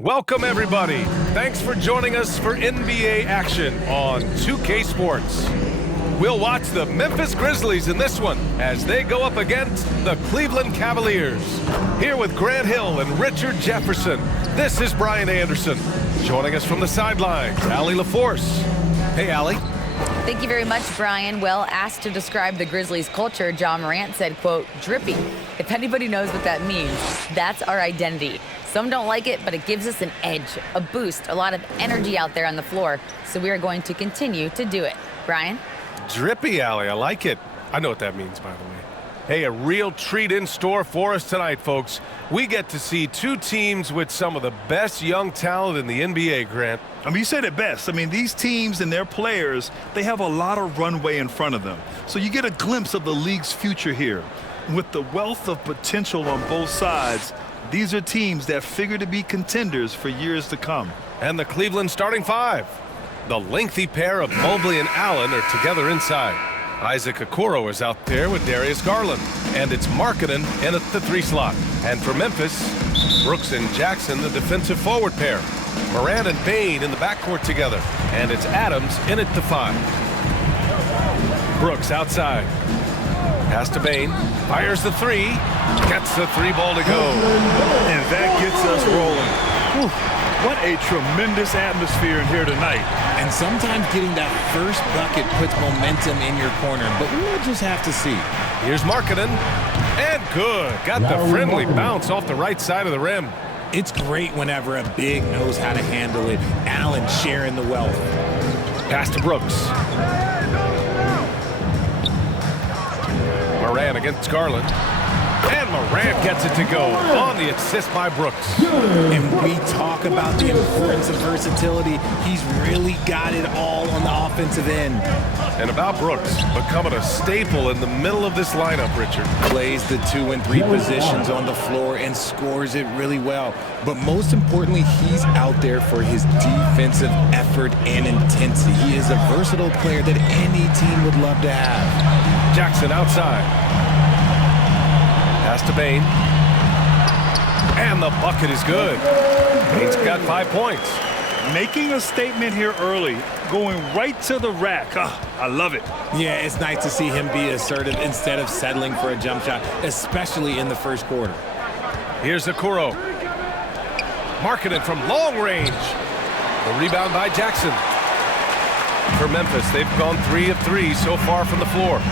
Welcome, everybody. Thanks for joining us for NBA action on 2K Sports. We'll watch the Memphis Grizzlies in this one as they go up against the Cleveland Cavaliers. Here with Grant Hill and Richard Jefferson, this is Brian Anderson. Joining us from the sidelines, Allie LaForce. Hey, Allie. Thank you very much, Brian. Well, asked to describe the Grizzlies' culture, Ja Morant said, quote, drippy. If anybody knows what that means, that's our identity. Some don't like it, but it gives us an edge, a boost, a lot of energy out there on the floor. So we are going to continue to do it. Brian? Drippy, Allie. I like it. I know what that means, by the way. Hey, a real treat in store for us tonight, folks. We get to see two teams with some of the best young talent in the NBA, Grant. I mean, you said it best. I mean, these teams and their players, they have a lot of runway in front of them. So you get a glimpse of the league's future here. With the wealth of potential on both sides, these are teams that figure to be contenders for years to come. And the Cleveland starting five. The lengthy pair of Mobley and Allen are together inside. Isaac Okoro is out there with Darius Garland. And it's Markkanen in at the 3 slot. And for Memphis, Brooks and Jackson, the defensive forward pair. Morant and Bane in the backcourt together. And it's Adams in at the 5. Brooks outside. Pass to Bane. Fires the 3. Gets the 3 ball to go. And that gets us rolling. Whew. What a tremendous atmosphere in here tonight. And sometimes getting that first bucket puts momentum in your corner, but we'll just have to see. Here's Markkanen. And good. Got the friendly bounce off the right side of the rim. It's great whenever a big knows how to handle it. Allen sharing the wealth. Pass to Brooks. Morant against Garland. And Morant gets it to go on the assist by Brooks. And we talk about the importance of versatility. He's really got it all on the offensive end. And about Brooks, becoming a staple in the middle of this lineup, Richard. Plays the 2 and 3 positions on the floor and scores it really well. But most importantly, he's out there for his defensive effort and intensity. He is a versatile player that any team would love to have. Jackson outside. Pass to Bane. And the bucket is good. Bane's got 5 points. Making a statement here early, going right to the rack. I love it. Yeah, it's nice to see him be assertive instead of settling for a jump shot, especially in the first quarter. Here's Okoro. Markkanen from long range. The rebound by Jackson. For Memphis, they've gone 3 of 3 so far from the floor.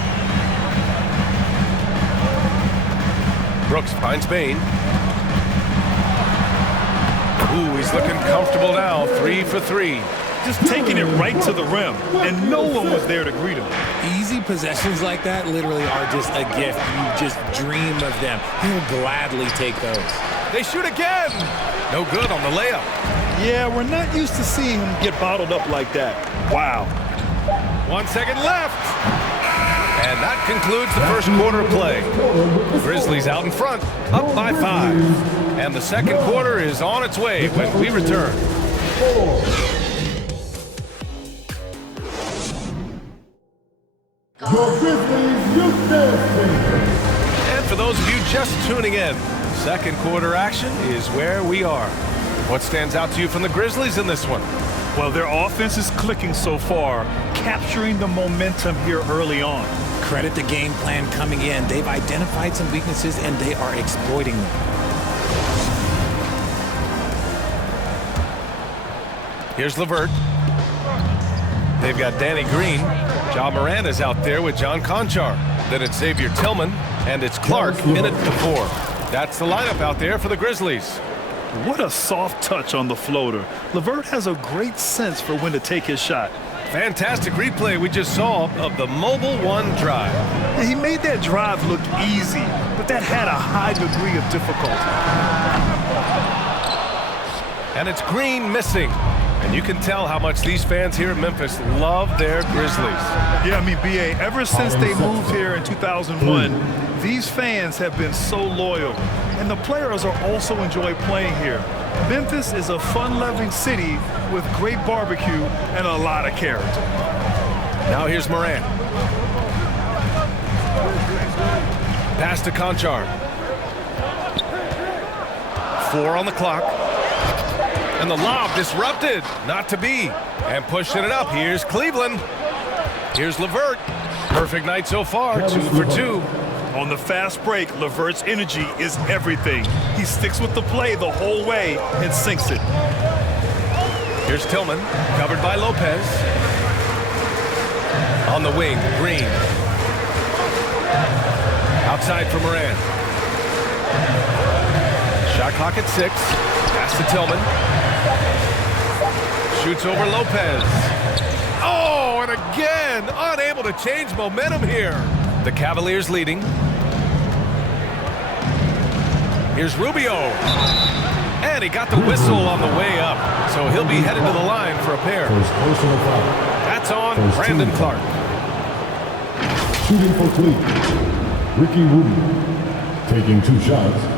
Brooks finds Bane. Ooh, he's looking comfortable now. 3 for 3. Just taking it right to the rim, and no one was there to greet him. Easy possessions like that literally are just a gift. You just dream of them. He'll gladly take those. They shoot again. No good on the layup. Yeah, we're not used to seeing him get bottled up like that. Wow. 1 second left. And that concludes the first quarter of play. Grizzlies out in front, up by 5. And the second quarter is on its way when we return. And for those of you just tuning in, second quarter action is where we are. What stands out to you from the Grizzlies in this one? Well, their offense is clicking so far, capturing the momentum here early on. Credit the game plan coming in. They've identified some weaknesses, and they are exploiting them. Here's LeVert. They've got Danny Green. Ja Morant is out there with John Conchar. Then it's Xavier Tillman, and it's Clark in at the 4. That's the lineup out there for the Grizzlies. What a soft touch on the floater. LeVert has a great sense for when to take his shot. Fantastic replay we just saw of the Mobile 1 drive. He made that drive look easy, but that had a high degree of difficulty. And it's Green missing. And you can tell how much these fans here in Memphis love their Grizzlies. Yeah, I mean, B.A., ever since they moved here in 2001, these fans have been so loyal. And the players are also enjoy playing here. Memphis is a fun-loving city with great barbecue and a lot of character. Now here's Morant. Pass to Conchar. 4 on the clock. And the lob disrupted. Not to be. And pushing it up. Here's Cleveland. Here's LeVert. Perfect night so far. 2 for 2. On the fast break, LeVert's energy is everything. He sticks with the play the whole way and sinks it. Here's Tillman, covered by Lopez. On the wing, Green. Outside for Morant. Shot clock at 6. Pass to Tillman. Shoots over Lopez. Oh, and again, unable to change momentum here. The Cavaliers leading. Here's Rubio. And he got the whistle on the way up. So he'll be headed to the line for a pair. That's on Brandon Clark. Shooting for Cleveland, Ricky Rubio, taking 2 shots.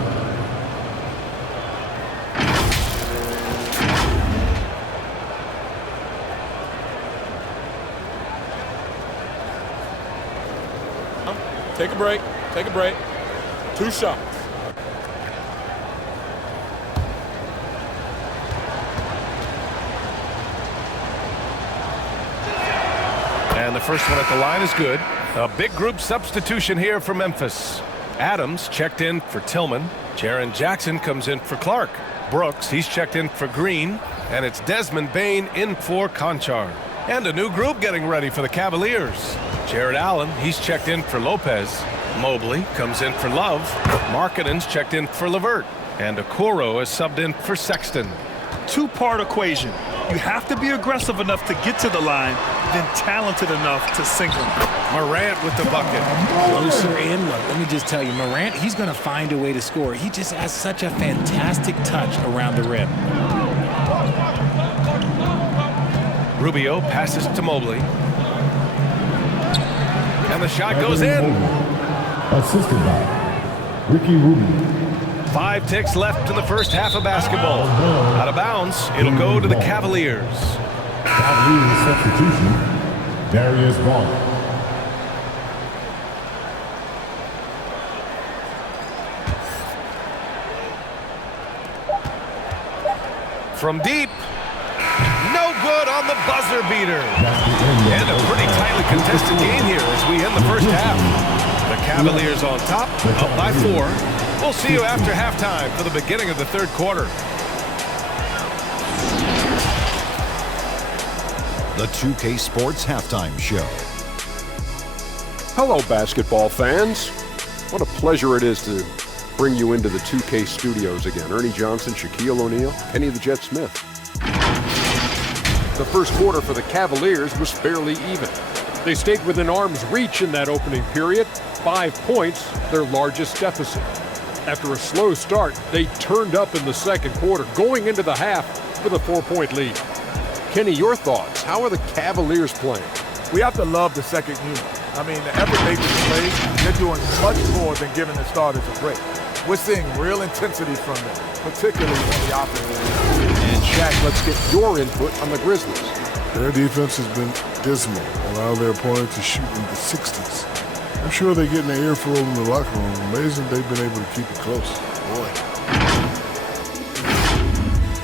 Take a break. Take a break. 2 shots. And the first one at the line is good. A big group substitution here for Memphis. Adams checked in for Tillman. Jaren Jackson comes in for Clark. Brooks, he's checked in for Green. And it's Desmond Bane in for Conchar. And a new group getting ready for the Cavaliers. Jared Allen, he's checked in for Lopez. Mobley comes in for Love. Markkanen's checked in for LeVert. And Okoro is subbed in for Sexton. 2-part equation. You have to be aggressive enough to get to the line, then talented enough to sink them. Morant with the bucket. Closer in. Look, let me just tell you, Morant, he's going to find a way to score. He just has such a fantastic touch around the rim. Rubio passes to Mobley. And the shot goes in. Assisted by Ricky Rubio. 5 ticks left in the first half of basketball. Out of bounds, it'll go to the Cavaliers. Cavaliers substitution, Darius Garland. From deep. No good on the buzzer beater. And a pretty tightly contested game here as we end the first half. The Cavaliers on top, up by 4. We'll see you after halftime for the beginning of the third quarter. The 2K Sports Halftime Show. Hello, basketball fans. What a pleasure it is to bring you into the 2K studios again. Ernie Johnson, Shaquille O'Neal, Kenny the Jet Smith. The first quarter for the Cavaliers was fairly even. They stayed within arm's reach in that opening period. 5 points, their largest deficit. After a slow start, they turned up in the second quarter, going into the half with a 4-point lead. Kenny, your thoughts? How are the Cavaliers playing? We have to love the second unit. I mean, the effort they displayed, they're doing much more than giving the starters a break. We're seeing real intensity from them, particularly on the offensive end. And Shaq, let's get your input on the Grizzlies. Their defense has been dismal, allowing their opponent to shoot in the 60s. I'm sure they're getting an earful in the locker room. Amazing they've been able to keep it close. Boy.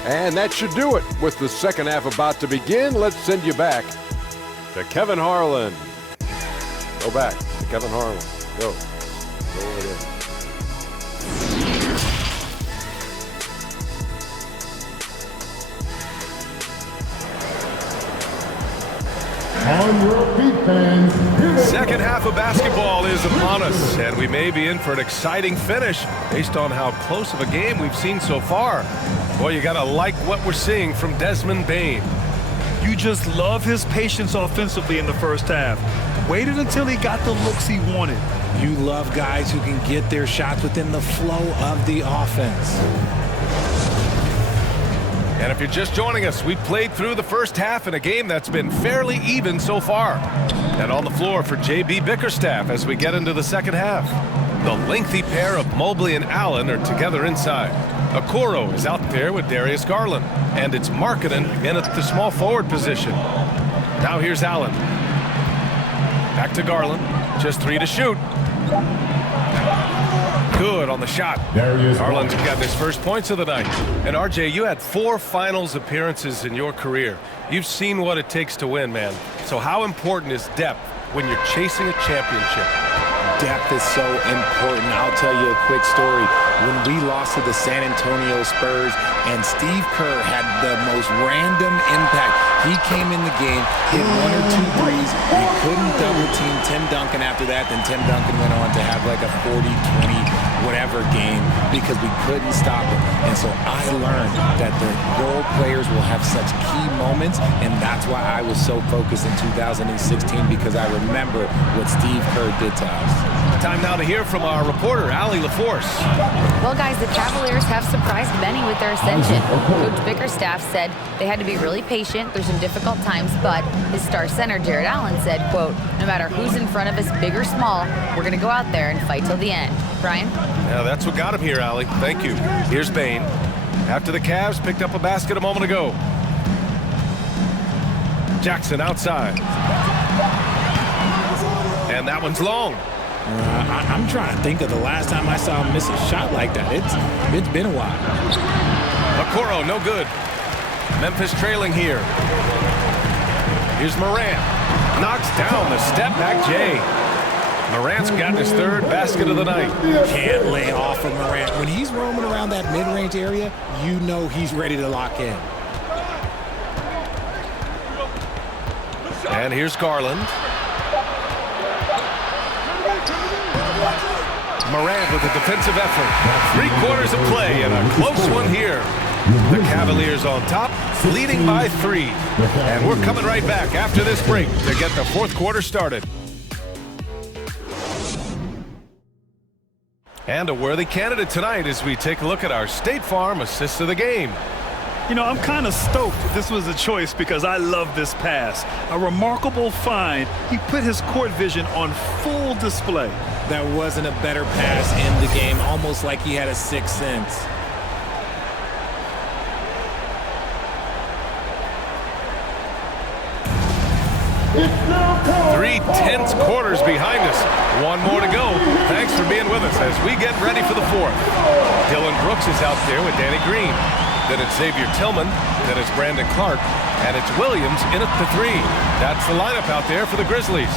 And that should do it. With the second half about to begin, let's send you back to Kevin Harlan. Go back to Kevin Harlan. Go. Go over there. On your feet, fans. Second half of basketball is upon us, and we may be in for an exciting finish based on how close of a game we've seen so far. Boy, you gotta like what we're seeing from Desmond Bane. You just love his patience offensively in the first half. Waited until he got the looks he wanted. You love guys who can get their shots within the flow of the offense. And if you're just joining us, we played through the first half in a game that's been fairly even so far. And on the floor for J.B. Bickerstaff as we get into the second half. The lengthy pair of Mobley and Allen are together inside. Okoro is out there with Darius Garland. And it's Markkanen in at the small forward position. Now here's Allen. Back to Garland. Just 3 to shoot. Good on the shot. Garland's got his first points of the night. And RJ, you had 4 finals appearances in your career. You've seen what it takes to win, man. So how important is depth when you're chasing a championship? Depth is so important. I'll tell you a quick story. When we lost to the San Antonio Spurs and Steve Kerr had the most random impact. He came in the game, hit 1 or 2 threes. We couldn't double team Tim Duncan after that. Then Tim Duncan went on to have like a 40, 20, whatever game because we couldn't stop him. And so I learned that the role players will have such key moments, and that's why I was so focused in 2016 because I remember what Steve Kerr did to us. Time now to hear from our reporter, Allie LaForce. Well, guys, the Cavalers have surprised many with their ascension. Coach Bickerstaff said they had to be really patient through some difficult times, but his star center, Jared Allen, said, quote, no matter who's in front of us, big or small, we're going to go out there and fight till the end. Brian? Yeah, that's what got him here, Allie. Thank you. Here's Bain. After the Cavs picked up a basket a moment ago. Jackson outside. And that one's long. I'm trying to think of the last time I saw him miss a shot like that. It's been a while. Okoro, no good. Memphis trailing here. Here's Morant. Knocks down the step-back J. Morant's got his 3rd basket of the night. Can't lay off of Morant. When he's roaming around that mid-range area, you know he's ready to lock in. And here's Garland. Morant with a defensive effort. 3 quarters of play and a close one here. The Cavaliers on top, leading by 3. And we're coming right back after this break to get the 4th quarter started. And a worthy candidate tonight as we take a look at our State Farm assist of the game. You know, I'm kind of stoked this was a choice because I love this pass. A remarkable find. He put his court vision on full display. There wasn't a better pass in the game, almost like he had a 6th sense. Three tense quarters behind us. 1 more to go. Thanks for being with us as we get ready for the 4th. Dylan Brooks is out there with Danny Green. Then it's Xavier Tillman. Then it's Brandon Clark. And it's Williams in at the 3. That's the lineup out there for the Grizzlies.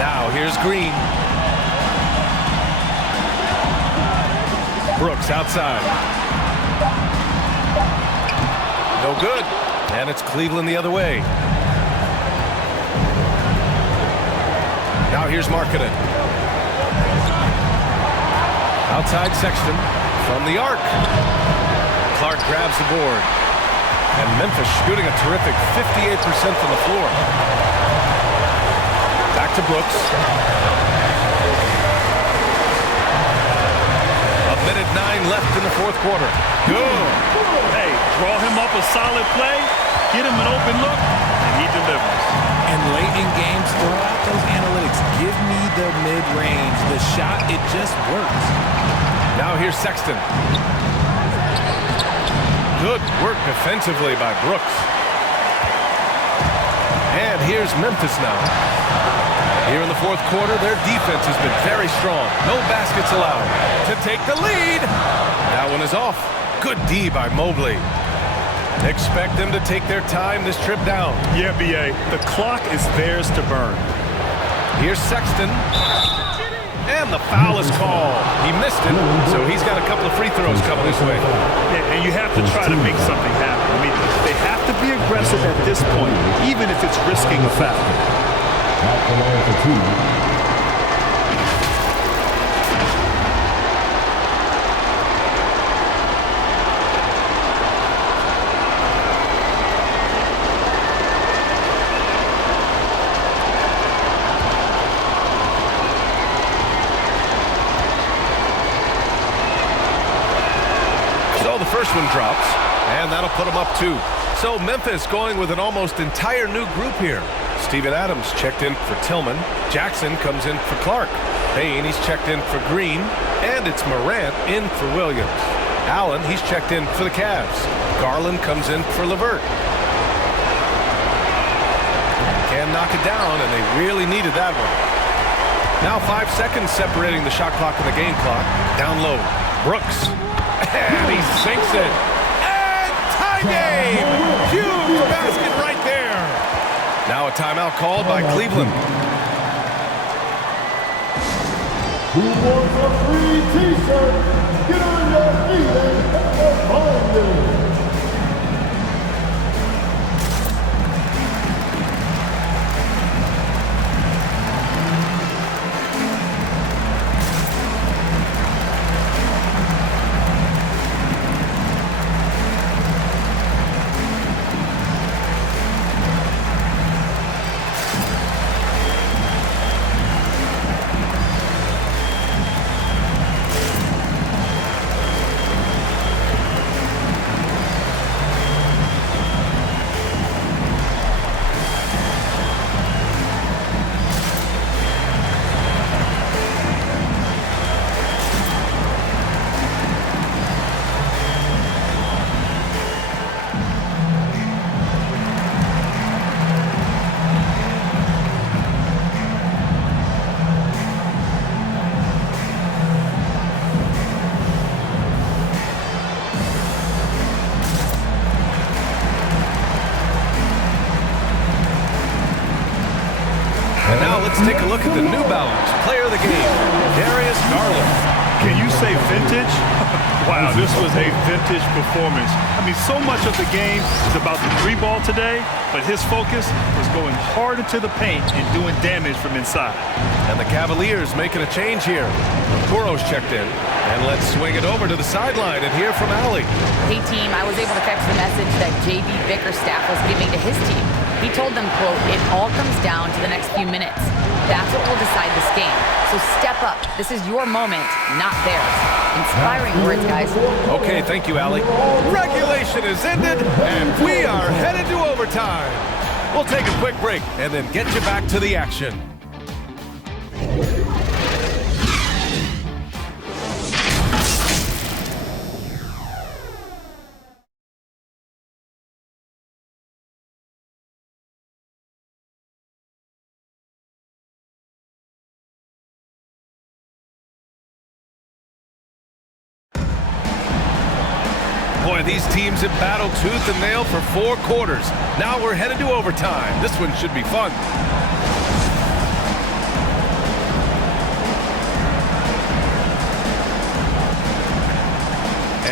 Now here's Green. Brooks outside. No good. And it's Cleveland the other way. Now here's Markkanen. Outside Sexton from the arc. Clark grabs the board. And Memphis shooting a terrific 58% from the floor. Back to Brooks. 1:09 left in the 4th quarter. Good. Hey, draw him up a solid play, get him an open look, and he delivers. And late in games, throw out those analytics. Give me the mid-range. The shot, it just works. Now here's Sexton. Good work defensively by Brooks. And here's Memphis now. Here in the 4th quarter, their defense has been very strong. No baskets allowed. To take the lead. That one is off. Good D by Mobley. Expect them to take their time this trip down. Yeah, B.A. The clock is theirs to burn. Here's Sexton. And the foul is called. He missed it, so he's got a couple of free throws coming this way. Yeah, and you have to try to make something happen. I mean, they have to be aggressive at this point, even if it's risking a foul. At the line for 2. First one drops, and that'll put them up 2. So Memphis going with an almost entire new group here. Steven Adams checked in for Tillman. Jackson comes in for Clark. Bain, he's checked in for Green. And it's Morant in for Williams. Allen, he's checked in for the Cavs. Garland comes in for LeVert. Can knock it down, and they really needed that one. Now 5 seconds separating the shot clock and the game clock. Down low, Brooks. And he sinks it. And tie game! Huge basket right there. Now a timeout called by Cleveland. Who wants a free t-shirt? Get on your feet and find it. Let's take a look at the New Balance player of the game, Darius Garland. Can you say vintage? Wow, this was a vintage performance. I mean, so much of the game is about the three ball today, but his focus was going hard into the paint and doing damage from inside. And the Cavaliers making a change here. Kuro's checked in. And let's swing it over to the sideline and hear from Allie. Hey, team, I was able to catch the message that J.B. Bickerstaff was giving to his team. He told them, quote, "It all comes down to the next few minutes. That's what will decide this game. So step up. This is your moment, not theirs." Inspiring words, guys. Okay, thank you, Allie. Regulation is ended, and we are headed to overtime. We'll take a quick break and then get you back to the action. Boy, these teams have battled tooth and nail for 4 quarters. Now we're headed to overtime. This one should be fun.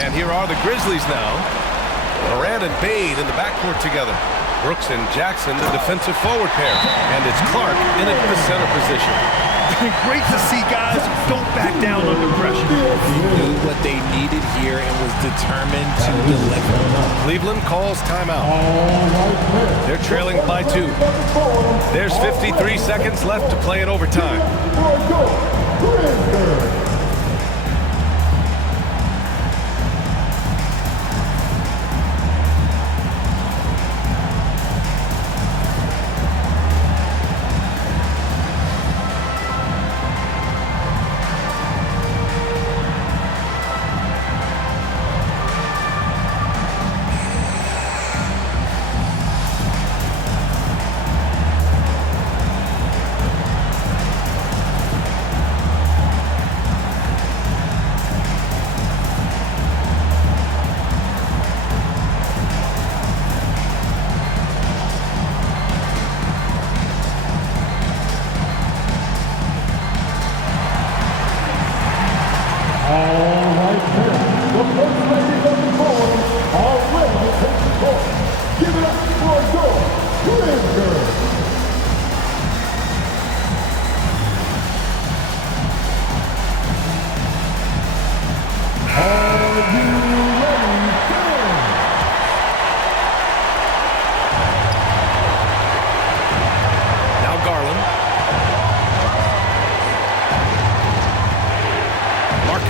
And here are the Grizzlies now. Morant and Bade in the backcourt together. Brooks and Jackson, the defensive forward pair. And it's Clark in the center position. Great to see guys who don't back down under pressure. He knew what they needed here and was determined to deliver. Cleveland calls timeout. They're trailing by 2. There's 53 seconds left to play in overtime.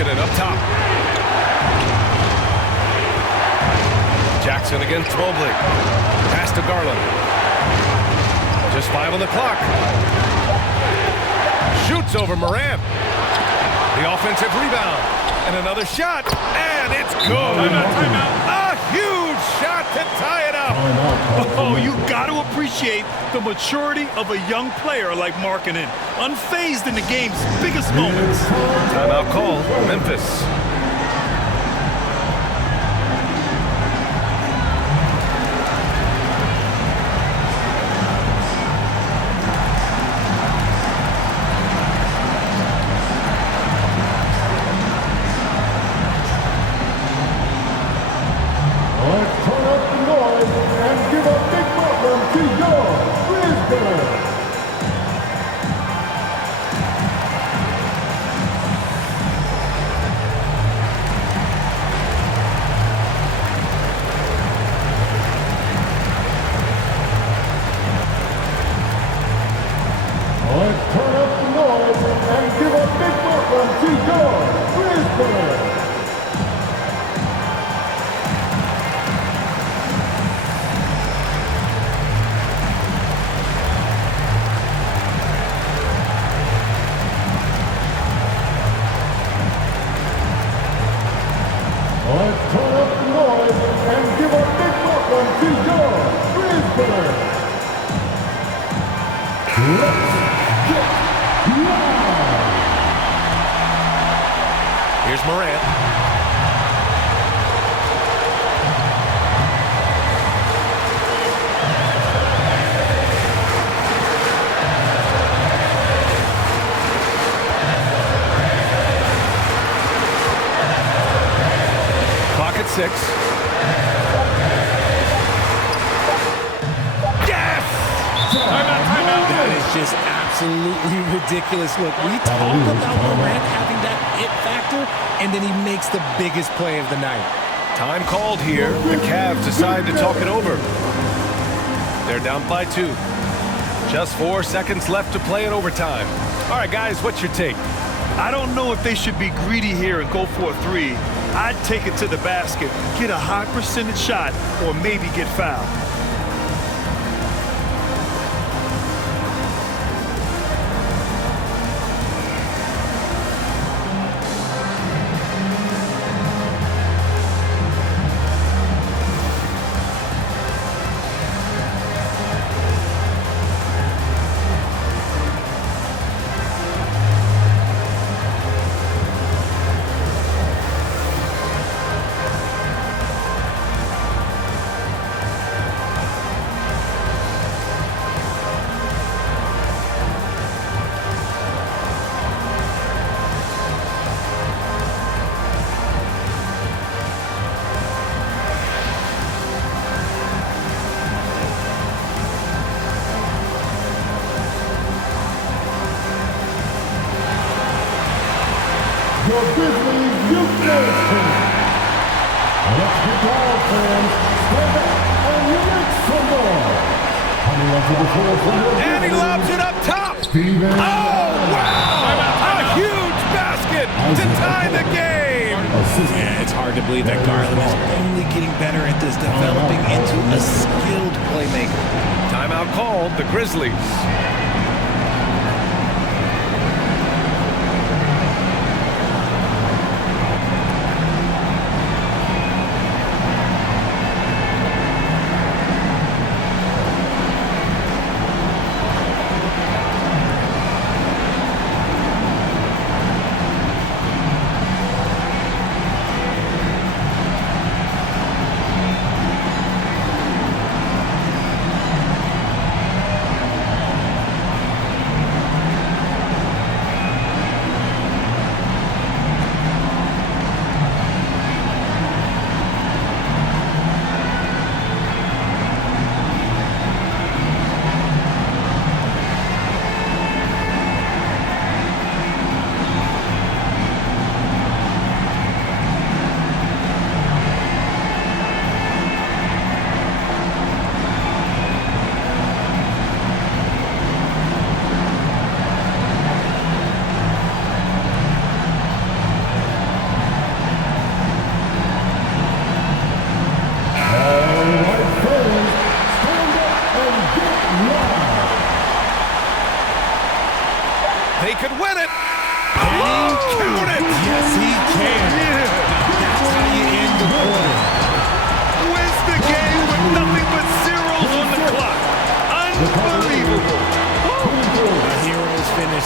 Up top. Jackson against Mobley. Pass to Garland. Just 5 on the clock. Shoots over Morant. The offensive rebound. And another shot. And it's good. Timeout. A huge shot to tie it up. Oh, you got to appreciate the maturity of a young player like Markkanen, unfazed in the game's biggest moments. Timeout call, Memphis. Let's turn up the noise and give a big welcome to your Grizzlies. Let's turn up the noise and give a big welcome to your Grizzlies. Let's turn up the noise and give a big welcome to your Grizzlies. Let's get loud. Here's Morant. Clock at 6. Yes! That is just absolutely ridiculous. Look, we talk about Morant having that it factor, and then he makes the biggest play of the night. Time called here. The Cavs decide to talk it over. They're down by 2. Just 4 seconds left to play in overtime. All right, guys, what's your take? I don't know if they should be greedy here and go for a 3. I'd take it to the basket, get a high percentage shot, or maybe get fouled. Your Grizzlies youth dance team. Let's get down, fans. Stand up and you make some noise. Coming up to the floor from your And he Grizzlies, lobs it up top. Steven. Oh, wow! A huge basket to tie the game. Yeah, it's hard to believe that Garland is only getting better at this, developing into a skilled playmaker. Timeout called, the Grizzlies.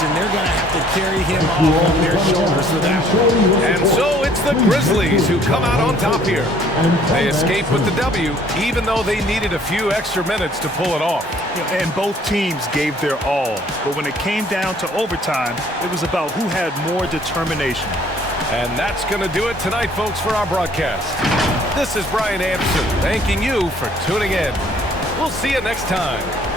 and they're going to have to carry him off on their shoulders for that one. And so it's the Grizzlies who come out on top here. They escape with the W, even though they needed a few extra minutes to pull it off. And both teams gave their all. But when it came down to overtime, it was about who had more determination. And that's going to do it tonight, folks, for our broadcast. This is Brian Anderson thanking you for tuning in. We'll see you next time.